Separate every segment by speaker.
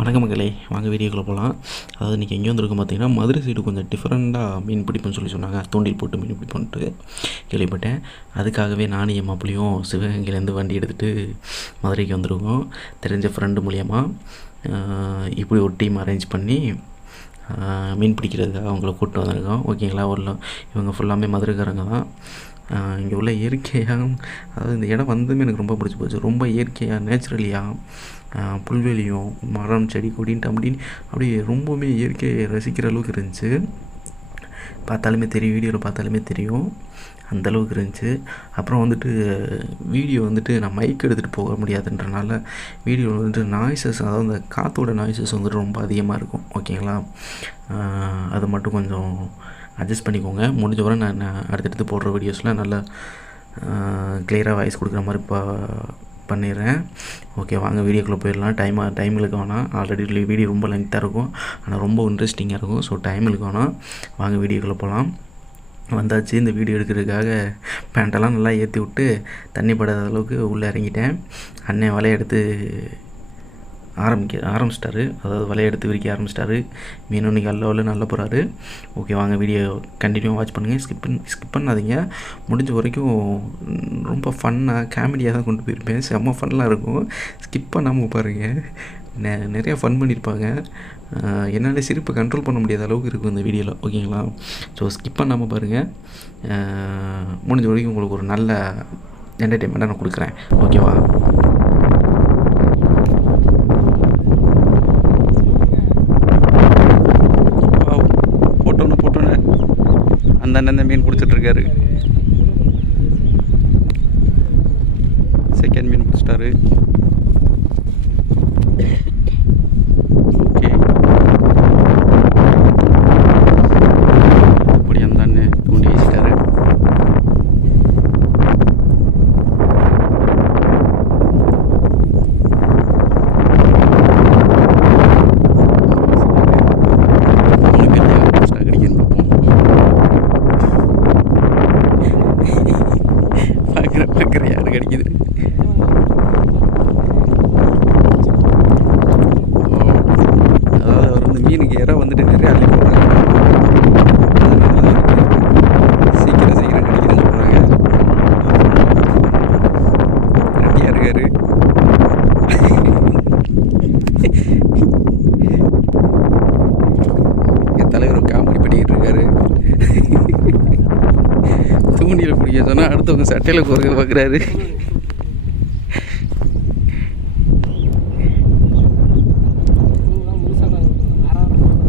Speaker 1: வணக்கம் மக்களே வாங்க வீடியோக்குள்ளே போகலாம் அதாவது இன்றைக்கி எங்கே வந்திருக்கோம் பார்த்தீங்கன்னா மதுரை சைடு கொஞ்சம் டிஃப்ரெண்ட்டாக மீன் பிடிப்புன்னு சொல்லி சொன்னாங்க. தூண்டில் போட்டு மீன் பிடிப்புன்ட்டு கேள்விப்பட்டேன். அதுக்காகவே நானும் என் மாப்பிளையும் சிவகங்கையிலேருந்து வண்டி எடுத்துகிட்டு மதுரைக்கு வந்திருக்கோம். தெரிஞ்ச ஃப்ரெண்டு மூலியமாக இப்படி ஒரு டீம் அரேஞ்ச் பண்ணி மீன் பிடிக்கிறதுக்காக அவங்கள கூப்பிட்டு வந்திருக்கோம். ஓகேங்களா? ஒரு இவங்க ஃபுல்லாமே மதுரைக்காரங்க தான். இங்கே உள்ள இயற்கையாக அதாவது இந்த இடம் வந்துமே எனக்கு ரொம்ப பிடிச்சி போச்சு. ரொம்ப இயற்கையாக நேச்சுரலியாக புல்வெளியும் மரம் செடி கொடின்ட்டு அப்படின்னு அப்படியே ரொம்பவுமே இயற்கையை ரசிக்கிற அளவுக்கு இருந்துச்சு. பார்த்தாலுமே தெரியும் வீடியோவில் பார்த்தாலுமே தெரியும். அந்தளவுக்கு இருந்துச்சு. அப்புறம் வந்துட்டு வீடியோ வந்துட்டு நான் மைக் எடுத்துகிட்டு போக முடியாதுன்றனால வீடியோ வந்துட்டு நாய்ஸஸ் அதாவது அந்த காற்றோட நாய்ஸஸ் வந்துட்டு ரொம்ப அதிகமாக இருக்கும். ஓகேங்களா அது மட்டும் கொஞ்சம் அட்ஜஸ்ட் பண்ணிக்கோங்க. முடிஞ்ச வரை நான் அடுத்தடுத்து போடுற வீடியோஸில் நல்லா கிளியராக வாய்ஸ் கொடுக்குற மாதிரி ப பண்ணிடுறேன். ஓகே வாங்க வீடியோக்குள்ளே போயிடலாம். டைம் டைம் இழுக்க வேணாம் ஆல்ரெடி வீடியோ ரொம்ப லென்த்தாக இருக்கும். ஆனால் ரொம்ப இன்ட்ரெஸ்டிங்காக இருக்கும். ஸோ டைம் இழுக்க வேணாம் வாங்க வீடியோக்குள்ளே போகலாம் வந்தாச்சு. இந்த வீடியோ எடுக்கிறதுக்காக பேண்ட்டெல்லாம் நல்லா ஏற்றி விட்டு தண்ணி படாத அளவுக்கு உள்ளே இறங்கிட்டேன். அண்ணன் வலையை எடுத்து ஆரம்பிக்க ஆரம்பிச்சிட்டாரு. அதாவது வலையை எடுத்து விரிக்க ஆரம்பிச்சிட்டாரு. மீன் இன்னைக்கு அல்ல அல்ல நல்ல போகிறாரு ஓகே வாங்க வீடியோ கண்டினியூ வாட்ச் பண்ணுங்கள் ஸ்கிப் பண்ணி ஸ்கிப் பண்ணாதீங்க. முடிஞ்ச வரைக்கும் ரொம்ப ஃபன்னாக காமெடியாக தான் கொண்டு போயிருப்பேன். செம்ம ஃபன்னாக இருக்கும். ஸ்கிப் பண்ணாமல் பாருங்கள் நெ நிறையா ஃபன் பண்ணியிருப்பாங்க என்னால் சிரிப்பை கண்ட்ரோல் பண்ண முடியாத அளவுக்கு இருக்கும் இந்த வீடியோவில் ஓகேங்களா ஸோ ஸ்கிப் பண்ணாமல் பாருங்கள் முடிஞ்ச வரைக்கும் உங்களுக்கு ஒரு நல்ல என்டர்டெயின்மெண்ட்டாக நான் கொடுக்குறேன். ஓகேவா போட்டோன்னு போட்டோன்னு அந்த அண்ணன் அந்த மீன் பிடிச்சிட்ருக்காரு செகண்ட் மீன் பிடிச்சிட்டாரு ஓகே அப்படி அந்த அண்ணன் தூண்டி வீசிட்டாரு மூணு பேர் தான் எக்ஸ்ட்ரா கிடைக்குன்னு பார்ப்போம் யார் கிடைக்குது ஓ, அதாவது அவர் வந்து மீனுக்கு இறை வந்துட்டு நிறைய அள்ளி போடுறாங்க அதனால தான் அவருக்கு சீக்கிரம் சீக்கிரம் கிடைக்குதுன்னு சொல்கிறாங்க ரெடியாக இருக்காரு எங்கள் தலைவர் காமெடி பண்ணிக்கிட்டு இருக்காரு தூண்டியில் பிடிக்க சொன்னால் அடுத்தவங்க சட்டையில் குறுக்க பார்க்குறாரு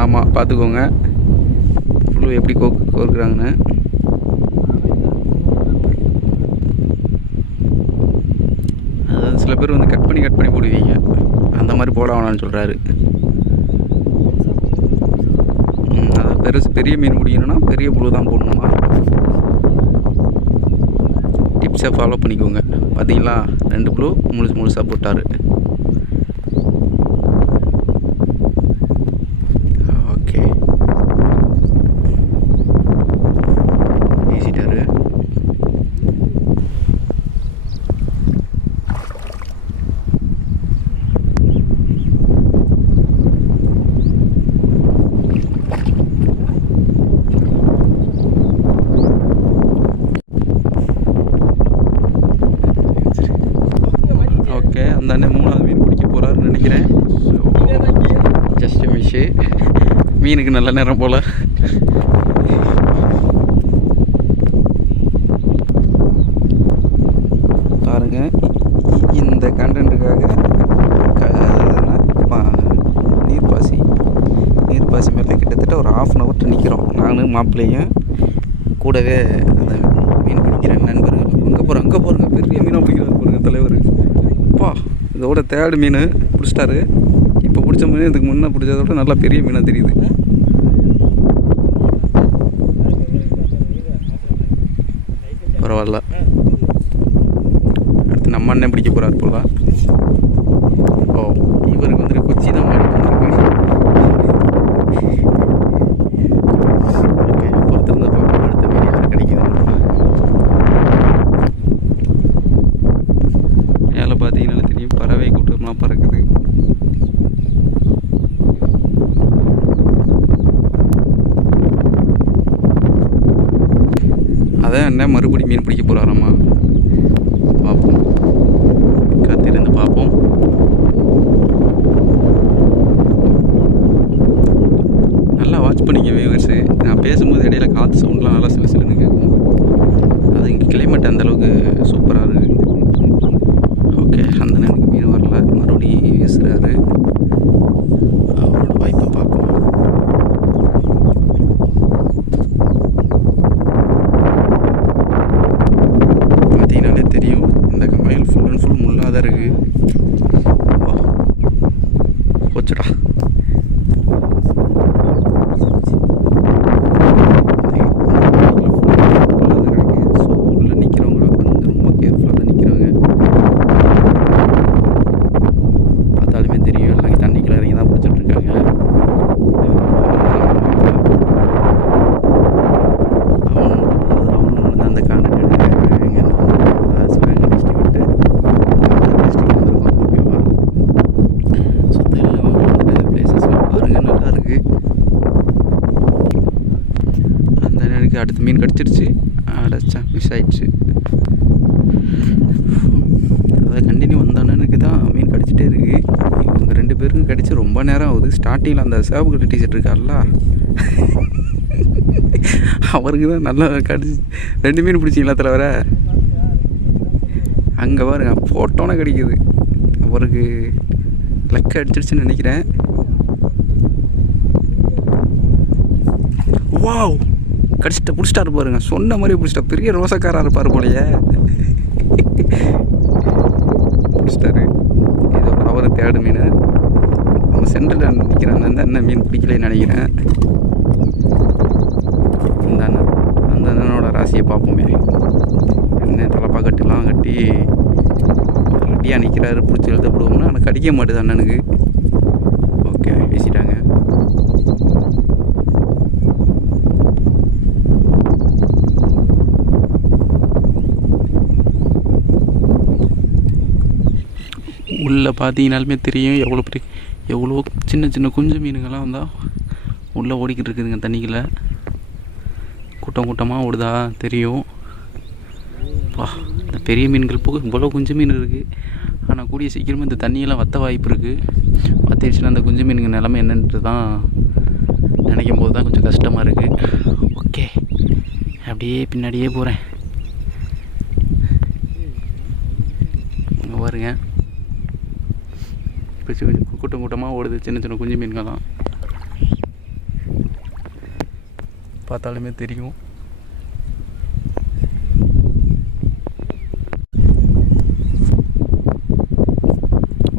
Speaker 1: ஆமாம் பார்த்துக்கோங்க புழு எப்படி கோ கோர்க்குறாங்கன்னு. அதாவது சில பேர் வந்து கட் பண்ணி கட் பண்ணி போடுவீங்க. அந்த மாதிரி போட வேணாம்னு சொல்கிறாரு அதாவது பெருசு பெரிய மீன் பிடிக்கணும்னா பெரிய புழு தான் போடணுமா? ஈஸியாக ஃபாலோ பண்ணிக்கோங்க. பார்த்தீங்களா ரெண்டு ப்ளூ முழுசு முழுசாக போட்டார் ஓகே பேசிட்டாரு ஓகே அந்த அண்ணன் மூணாவது மீன் பிடிக்க போகிறாருன்னு நினைக்கிறேன். ஜஸ்ட் மிஷு மீனுக்கு நல்ல நேரம் போல். பாருங்க இந்த கண்டென்ட்டுக்காக நீர்ப்பாசி. நீர்ப்பாசி மேலே கிட்டத்தட்ட ஒரு ஆஃப் அன் ஹவர்ட்டு நிற்கிறோம் நானும் மாப்பிள்ளையும் கூடவே அந்த மீன் பிடிக்கிற நண்பர்கள் அங்கே போகிறோம் அங்கே போகிறோங்க பெரிய மீனாக பிடிக்கிறார் பாருங்க தலைவர். அப்பா இதோட தேர்டு மீன் பிடிச்சிட்டாரு. இப்போ பிடிச்ச மீன் இதுக்கு முன்னே பிடிச்சதோட விட நல்லா பெரிய மீனாக தெரியுது. பரவாயில்ல. அடுத்து நம்ம அண்ணன் பிடிக்க போகிறார் போல. ஓ இவருக்கு வந்துட்டு குச்சி தான் மாட்டிட்டு ஓகே பொறுத்திருந்த பார்ப்போம் அடுத்த மீன் யார் கிடைக்குதுன்னு மேலே பார்த்தீங்கன்னா தெரியும் பறவை கூட்டம்லாம் பறக்குது அண்ணன் என்ன மறுபடியும் மீன் பிடிக்க போகிறாராம்மா பார்ப்போம் காத்திருந்து பார்ப்போம் நல்லா வாட்ச் பண்ணிங்க வியூவர்ஸு நான் பேசும்போது இடையில காற்று சவுண்ட்லாம் நல்லா சில சிலுன்னு கேட்கும் அது இங்கே கிளைமேட் அந்தளவுக்கு சூப்பராக இருக்குது ஓகே அந்த நேரத்துக்கு மீன் வரல. மறுபடியும் வீசுகிறாரு அவரோட வாய்ப்பை பார்ப்போம் பார்த்தீங்கனாலே தெரியும் இந்த கம்மாயில் ஃபுல் அண்ட் ஃபுல் முள்ளாக தான் இருக்குது போச்சுடா ஸோ உள்ளே நிற்கிறவங்களுக்கு வந்து ரொம்ப கேர்ஃபுல்லாக தான் நிற்கிறாங்க பார்த்தாலுமே தெரியும் எல்லாம் தண்ணிக்குள்ள இறங்கி தான் பிடிச்சிட்டு இருக்காங்க அவனும் அவனும் வந்து அந்த கான்டெக்ட் எடுக்க இங்கே சிவகங்கை டிஸ்ட்ரிக் விட்டு டிஸ்ட்ரிக் வந்திருக்கோம் ஓகேவா சுற்றி வந்துட்டு பிளேசஸ்லாம் பாருங்கள் நல்லா இருக்குது அந்த எனக்கு அடுத்து மீன் கடிச்சிருச்சு. அடைச்சா மிஸ் ஆயிடுச்சு. அதை கண்டினியூ வந்தானனுக்கு தான் மீன் கடிச்சிட்டே இருக்கு. இவங்க ரெண்டு பேருக்கும் கடிச்சு ரொம்ப நேரம் ஆகுது. ஸ்டார்டிங்கில் அந்த சேவப்பு கட்டிச்சிட்டு இருக்கார்ல. அவருக்கு தான் நல்லா கடிச்சு ரெண்டு மீன் பிடிச்சிங்களா தலைவர? அங்கே பாருங்க போட்டோன்னே கிடைக்குது. அவருக்கு லக்கு அடிச்சிருச்சுன்னு நினைக்கிறேன். வாவ் கடிச்சிட்ட பிடிச்சிட்டாரு பாருங்க சொன்ன மாதிரி பிடிச்சிட்டா. பெரிய ரோசக்காரா இருப்பார் போலயே. பிடிச்சிட்டாரு. இதோட அவர் தேடு மீன் நம்ம சென்டரில் நிற்கிறேன் அந்த அண்ணன் மீன் பிடிக்கலன்னு நினைக்கிறேன். அந்த அண்ணன் அந்த அண்ணனோட ராசியை பார்ப்போமே. என்ன தலப்பா கட்டிலாம் கட்டி ரெடியாக நிற்கிறாரு பிடிச்சி எழுத போடுவோம்னா ஆனால் கடிக்க மாட்டேது அண்ணனுக்கு ஓகே வீசிட்டாங்க கடலில் பார்த்தீங்கனாலுமே தெரியும். எவ்வளோ பெரிய எவ்வளோ சின்ன சின்ன குஞ்சு மீனுங்கள்லாம் வந்தால் உள்ளே ஓடிக்கிட்டு இருக்குதுங்க தண்ணிக்குள்ள. கூட்டம் கூட்டமாக ஓடுதா தெரியும். வா இந்த பெரிய மீன்கள் போக இவ்வளோ குஞ்சு மீன் இருக்குது ஆனால் கூடிய சீக்கிரமாக இந்த தண்ணியெல்லாம் வத்த வாய்ப்பு இருக்குது வத்திருச்சுன்னா அந்த குஞ்சு மீனுங்க நிலமை என்னன்ட்டு தான் நினைக்கும் போது தான் கொஞ்சம் கஷ்டமாக இருக்குது ஓகே அப்படியே பின்னாடியே போகிறேன் பாருங்கள் பாருங்க இப்போ கூட்டம் கூட்டமாக ஓடுது. சின்ன சின்ன குஞ்சு மீன்கள்லாம் பார்த்தாலுமே தெரியும்.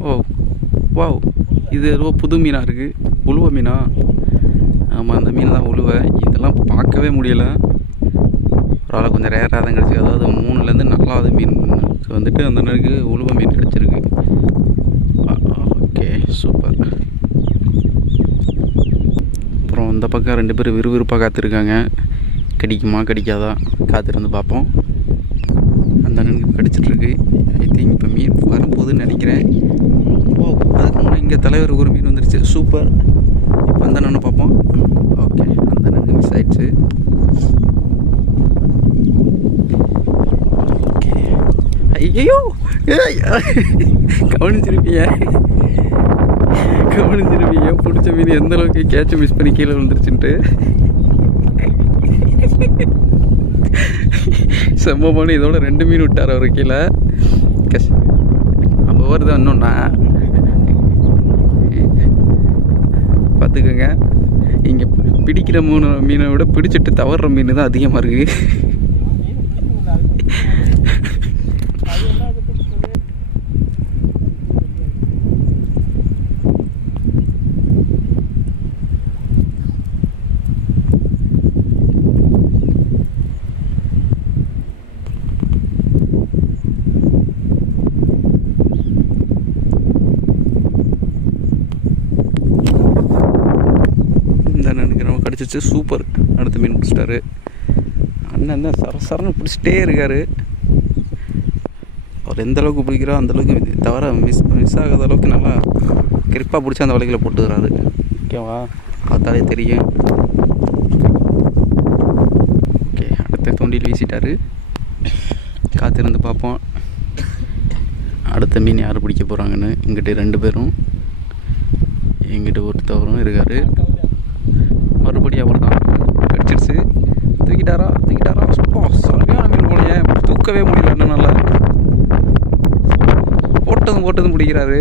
Speaker 1: Oh wow. இது ஏதோ புது மீனாக இருக்குது உழுவ மீனா? ஆமாம் அந்த மீன் தான் உழுவ. இதெல்லாம் பார்க்கவே முடியலை. பரவாயில்ல கொஞ்சம் ரேராக தான் கிடச்சி அதாவது மூணுலேருந்து நாலாவது மீனுக்கு வந்துட்டு அந்த நேருக்கு உழுவ மீன் கிடச்சிருக்கு ஓகே சூப்பர் அந்த பக்கம் ரெண்டு பேரும் விறுவிறுப்பாக காத்திருக்காங்க. கடிக்குமா கடிக்காதா? காத்திருந்து பார்ப்போம். அந்த அண்ணனுக்கு கடிச்சிட்ருக்கு. ஐ திங்க் இப்போ மீன் வரும்போதுன்னு நினைக்கிறேன். ஓ அதுக்கு முன்னாடி இங்கே தலைவருக்கு ஒரு மீன் வந்துருச்சு. சூப்பர் இப்போ அந்த அண்ணனை பார்ப்போம். ஓகே அந்த அண்ணனுக்கு மிஸ் ஆயிடுச்சு. ஓகே ஐயோ ஏய் கவனிச்சிருப்பீங்க கவனிச்சிருப்பீங்க. பிடிச்ச மீன் எந்த அளவுக்கு கேட்ச மிஸ் பண்ணி கீழே விழுந்துருச்சுன்ட்டு. செம்மமான இதோட ரெண்டு மீன் விட்டார் அவர் கீழே. கஷ் அப்போ வருது இன்னொன்னா. பார்த்துக்கோங்க. இங்கே பிடிக்கிற மூணு மீனை விட பிடிச்சிட்டு தவறுற மீன் தான் அதிகமாக இருக்குது கிடச்சிச்சு சூப்பர் அடுத்த மீன் பிடிச்சிட்டாரு. அண்ணன் தான் சர சரன்னு பிடிச்சிட்டே இருக்காரு. அவர் எந்த அளவுக்கு பிடிக்கிறோ அந்த அளவுக்கு தவிர மிஸ் மிஸ் ஆகாத அளவுக்கு நல்லா கிரிப்பாக பிடிச்சி அந்த வலைகளை போட்டுக்கிறாரு. ஓகேவா பார்த்தாலே தெரியும். ஓகே அடுத்த தூண்டில் வீசிட்டாரு. காத்திருந்து பார்ப்போம். அடுத்த மீன் யார் பிடிக்க போகிறாங்கன்னு இங்கிட்ட ரெண்டு பேரும் எங்கிட்ட ஒருத்தவரும் இருக்கார். மறுபடியும் அவர் தான் கடிச்சிருச்சு. தூக்கிட்டாரா? தூக்கிட்டாரா? சுப்பா சரியான மீன் போனீங்க. தூக்கவே முடியல அண்ணனால போட்டதும் போட்டதும் பிடிக்கிறாரு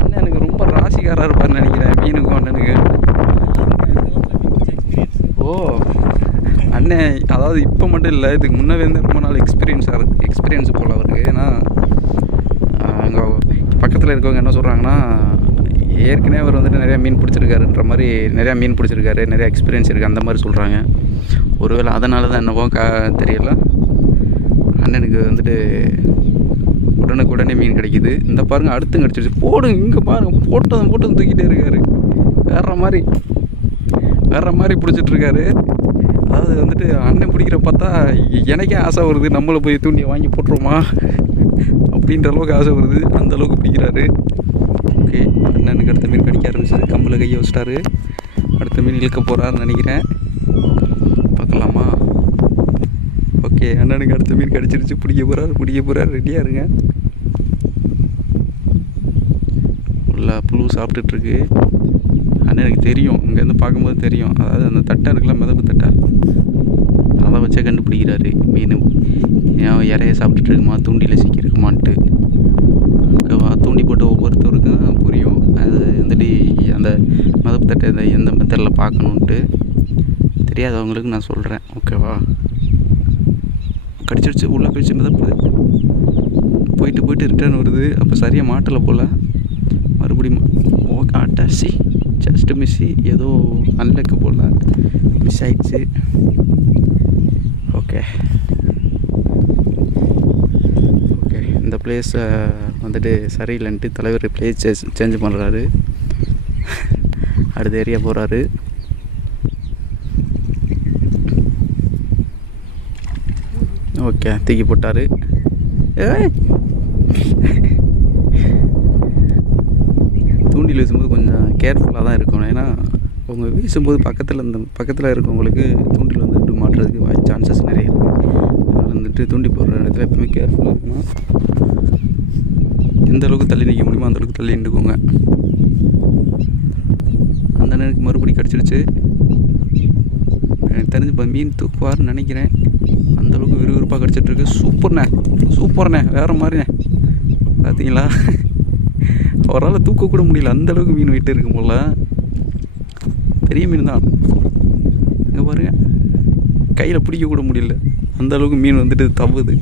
Speaker 1: அண்ணன் எனக்கு ரொம்ப ராசிக்காராக இருப்பார்னு நினைக்கிறேன் மீனுக்கும் அண்ணனுக்கு. ஓ அண்ணன் அதாவது இப்போ மட்டும் இல்லை இதுக்கு முன்னவே இருந்து ரொம்ப நாள் எக்ஸ்பீரியன்ஸாக இருக்குது எக்ஸ்பீரியன்ஸ் போல் அவருக்கு. ஏன்னா அங்கே பக்கத்தில் இருக்கவங்க என்ன சொல்கிறாங்கன்னா ஏற்கனவே அவர் வந்துட்டு நிறையா மீன் பிடிச்சிருக்காருன்ற மாதிரி நிறையா மீன் பிடிச்சிருக்காரு நிறையா எக்ஸ்பீரியன்ஸ் இருக்குது அந்த மாதிரி சொல்கிறாங்க ஒருவேளை அதனால தான் என்னவோ கா தெரியல. அண்ணனுக்கு வந்துட்டு உடனுக்குடனே மீன் கிடைக்கிது. இந்த பாருங்க அடுத்து கிடச்சிருச்சு. போடுங்க இங்கே பாருங்க போட்டதும் போட்டதும் தூக்கிட்டே இருக்காரு. வேற மாதிரி வேற மாதிரி பிடிச்சிட்ருக்காரு அதாவது வந்துட்டு அண்ணன் பிடிக்கிற பார்த்தா எனக்கே ஆசை வருது நம்மளை போய் தூண்டியை வாங்கி போட்டுருவோமா? அப்படின்ற அளவுக்கு ஆசை வருது. அந்த அளவுக்கு பிடிக்கிறாரு. ஓகே. அண்ணனுக்கு அடுத்த மீன் கடிக்க ஆரம்பிச்சது. கம்பில் கையை வச்சிட்டாரு. அடுத்த மீன் இழுக்க போகிறாருன்னு நினைக்கிறேன். பார்க்கலாமா? ஓகே. அண்ணனுக்கு அடுத்த மீன் கடிச்சிருச்சு. பிடிக்க போகிறாரு பிடிக்க போகிறாரு ரெடியாக இருங்க. உள்ள புழு சாப்பிட்டுட்ருக்கு. அண்ணனுக்கு தெரியும். இங்கேருந்து பார்க்கும்போது தெரியும். அதாவது அந்த தட்டை இருக்குல்ல மிதப்பு தட்டை. அதை வச்சே கண்டுபிடிக்கிறாரு மீன். ஏன் இறைய சாப்பிட்டுட்டு இருக்குமா? தூண்டியில் சிக்கியிருக்குமான்ட்டு. ஓகேவா தூண்டி போட்ட ஒவ்வொருத்தருக்கும் புரியும். அது வந்துட்டு அந்த மதப்பு தட்டை இந்த எந்த மெத்தடில் பார்க்கணுன்ட்டு தெரியாதவங்களுக்கு நான் சொல்கிறேன் ஓகேவா? கடிச்சிருச்சு உள்ளே போயிடுச்சு மிதப்பு. போயிட்டு போயிட்டு ரிட்டர்ன் வருது. அப்போ சரியாக மாட்டலை போல். மறுபடியும் ஓகே ஆட்டாசி ஜஸ்ட் மிஸ்ஸி ஏதோ அன்லக்கு போல் மிஸ் ஆயிடுச்சு. ஓகே. ஓகே இந்த பிளேஸை வந்துட்டு சரியில்லைன்ட்டு தலைவர் பிளேஸ் சேஞ்ச் பண்ணுறாரு அடுத்த ஏரியா போகிறாரு ஓகே தூக்கி போட்டார். தூண்டில் வீசும்போது கொஞ்சம் கேர்ஃபுல்லாக தான் இருக்கணும். ஏன்னா அவங்க வீசும்போது பக்கத்தில் இந்த பக்கத்தில் இருக்கவங்களுக்கு தூண்டில் வந்துட்டு மாட்டுறதுக்கு வாய் சான்சஸ் நிறைய இருக்குது அதனால் வந்துட்டு தூண்டி போடுற இடத்துல எப்பவுமே கேர்ஃபுல்லாக இருக்கணும். எந்த அளவுக்கு தள்ளி நிற்க முடியுமோ அந்த அளவுக்கு தள்ளி நின்றுக்கோங்க. அந்த அண்ணனுக்கு மறுபடி கிடச்சிருச்சு எனக்கு தெரிஞ்சு இப்போ மீன் தூக்குவார்னு நினைக்கிறேன். அந்த அளவுக்கு விறுவிறுப்பாக கிடச்சிட்ருக்கு சூப்பர்ண்ணே சூப்பர்ண்ணே வேறு மாதிரிண்ணே. பார்த்தீங்களா அவரால் தூக்கக்கூட முடியல. அந்தளவுக்கு மீன் வெயிட் இருக்கும் போல. பெரிய மீன் தான். இங்கே பாருங்க. கையில் பிடிக்கக்கூட முடியல. அந்தளவுக்கு மீன் வந்துட்டு தவுது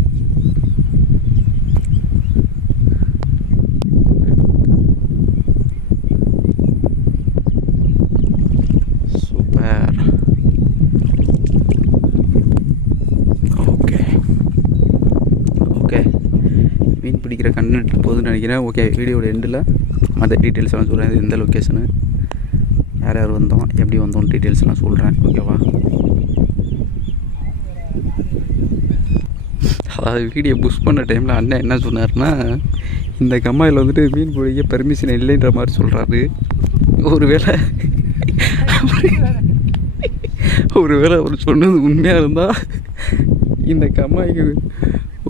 Speaker 1: சூப்பர் ஓகே ஓகே மீன் பிடிக்கிற போகுதுன்னு போதுன்னு நினைக்கிறேன் ஓகே வீடியோட எண்டில் மற்ற டீட்டெயில்ஸ் எல்லாம் சொல்கிறேன் எந்த லொக்கேஷனு யார் யார் வந்தோம்? எப்படி வந்தோம் டீட்டெயில்ஸ் எல்லாம் சொல்கிறேன் ஓகேவா அதாவது வீடியோ புஷ் பண்ண டைமில் அண்ணன் என்ன சொன்னார்னா இந்த கம்மாயில் வந்துட்டு மீன் பிடிக்க பெர்மிஷன் இல்லைன்ற மாதிரி சொல்கிறாரு ஒருவேளை ஒருவேளை அவர் சொன்னது உண்மையாக இருந்தால் இந்த கம்மாய்க்கு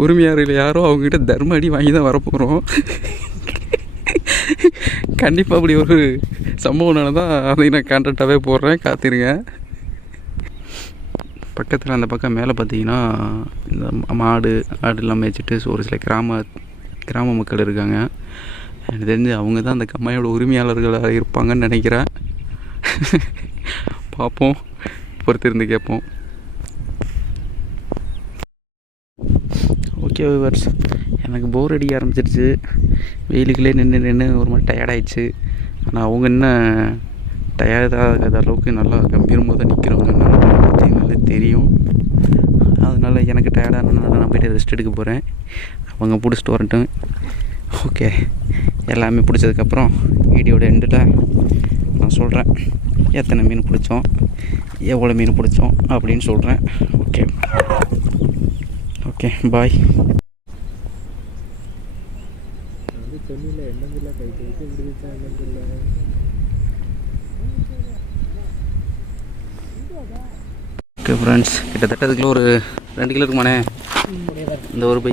Speaker 1: உரிமையாளர் யாரோ அவங்ககிட்ட தர்ம அடி வாங்கி தான் வரப்போகிறோம் கண்டிப்பாக அப்படி ஒரு சம்பவம் நடந்தால் அதை நான் கான்டாக்டாகவே போடுறேன். காத்திருங்க. பக்கத்தில் அந்த பக்கம் மேலே பார்த்தீங்கன்னா இந்த மாடு ஆடுலாம் மேய்ச்சிட்டு ஒரு சில கிராம கிராம மக்கள் இருக்காங்க. எனக்கு தெரிஞ்சு அவங்க தான் அந்த கம்மாயோட உரிமையாளர்களாக இருப்பாங்கன்னு நினைக்கிறேன். பார்ப்போம். பொறுத்திருந்து கேட்போம். ஓகே விவர்ஸ் எனக்கு போர் அடிக்க ஆரம்பிச்சிருச்சு. வெயிலுக்குள்ளே நின்று நின்று ஒரு மாதிரி டயர்டாயிடுச்சு ஆனால் அவங்க என்ன டயர்டாகாத அளவுக்கு நல்லா கம்பீரமாக தான் நிற்கிறவங்க தெரியும். அதனால் எனக்கு டயர்டானதுனால நான் போய்ட்டு ரெஸ்ட் எடுக்க போகிறேன் அவங்க பிடிச்சிட்டு வரட்டும். ஓகே எல்லாமே பிடிச்சதுக்கப்புறம் வீடியோட எண்டில் நான் சொல்கிறேன் எத்தனை மீன் பிடிச்சோம்? எவ்வளோ மீன் பிடிச்சோம்? அப்படின்னு சொல்கிறேன் ஓகே ஓகே பாய்
Speaker 2: சொன்னில என்னமில்ல கை கைக்கு விடுவிச்சா என்னமில்ல
Speaker 1: ஓகே ஃப்ரெண்ட்ஸ் கிட்டத்தட்ட இதுக்குள்ள ஒரு ரெண்டு கிலோ இருக்குமாண்ணே? இந்த ஒரு பை.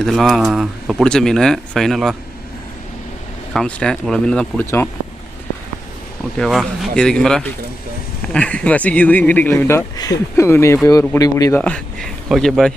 Speaker 1: இதெல்லாம் இப்போ பிடிச்ச மீன் ஃபைனலாக காமிச்சிட்டேன். இவ்வளோ மீன் தான் பிடிச்சோம். ஓகேவா இதுக்கு மேலே. வசிக்குது வீட்டுக்கு கிளம்பிட்டோம். நீ போய் ஒரு புடி புடி தான் ஓகே பாய்